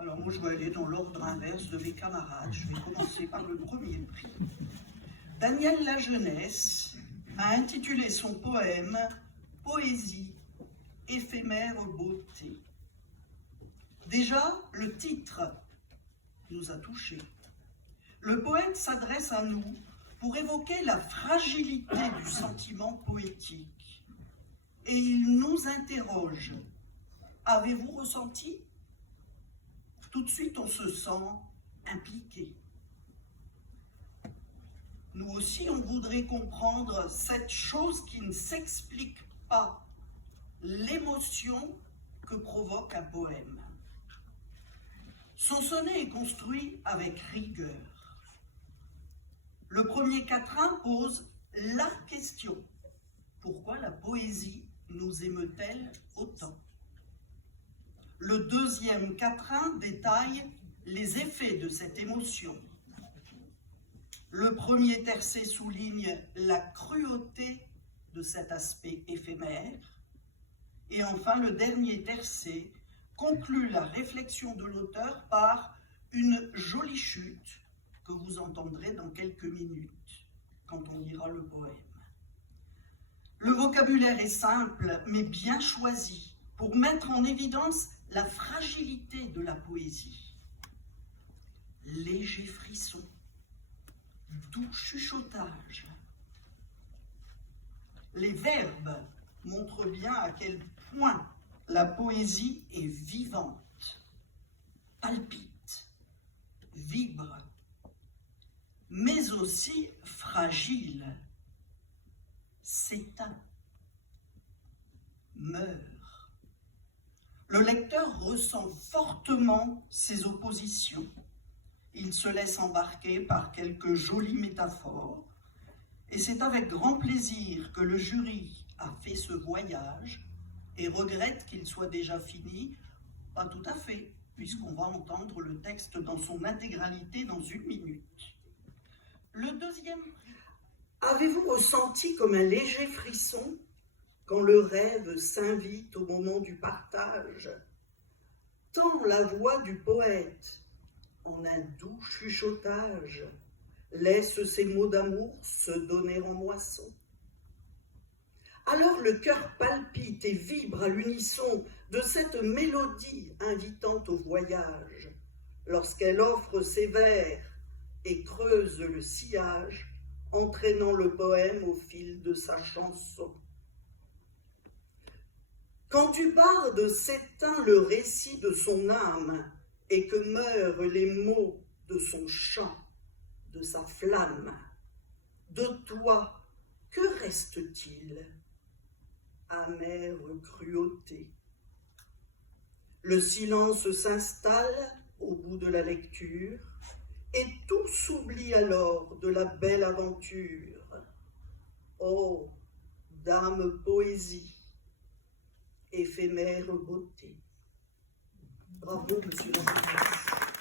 Alors moi, je vais aller dans l'ordre inverse de mes camarades. Je vais commencer par le premier prix. Daniel Lajeunesse a intitulé son poème « Poésie, éphémère beauté ». Déjà, le titre nous a touchés. Le poète s'adresse à nous pour évoquer la fragilité du sentiment poétique. Et il nous interroge. Avez-vous ressenti? Tout de suite, on se sent impliqué. Nous aussi, on voudrait comprendre cette chose qui ne s'explique pas, l'émotion que provoque un poème. Son sonnet est construit avec rigueur. Le premier quatrain pose la question. Pourquoi la poésie nous émeut-elle autant? Le deuxième quatrain détaille les effets de cette émotion. Le premier tercet souligne la cruauté de cet aspect éphémère. Et enfin, le dernier tercet conclut la réflexion de l'auteur par une jolie chute que vous entendrez dans quelques minutes, quand on lira le poème. Le vocabulaire est simple, mais bien choisi, pour mettre en évidence la fragilité de la poésie. Léger frisson, doux chuchotage. Les verbes montrent bien à quel point la poésie est vivante, palpite, vibre, mais aussi fragile, s'éteint, meurt. Le lecteur ressent fortement ces oppositions. Il se laisse embarquer par quelques jolies métaphores, et c'est avec grand plaisir que le jury a fait ce voyage et regrette qu'il soit déjà fini. Pas tout à fait, puisqu'on va entendre le texte dans son intégralité dans 1 minute. Le deuxième prix. Avez-vous ressenti comme un léger frisson quand le rêve s'invite au moment du partage? Tant la voix du poète, en un doux chuchotage, laisse ses mots d'amour se donner en moisson. Alors le cœur palpite et vibre à l'unisson de cette mélodie invitant au voyage, lorsqu'elle offre ses vers et creuse le sillage, entraînant le poème au fil de sa chanson. Quand du barde s'éteint le récit de son âme et que meurent les mots de son chant, de sa flamme, de toi, que reste-t-il? Amère cruauté. Le silence s'installe au bout de la lecture et tout s'oublie alors de la belle aventure. Oh, dame poésie, éphémère beauté. Bravo, monsieur le ministre.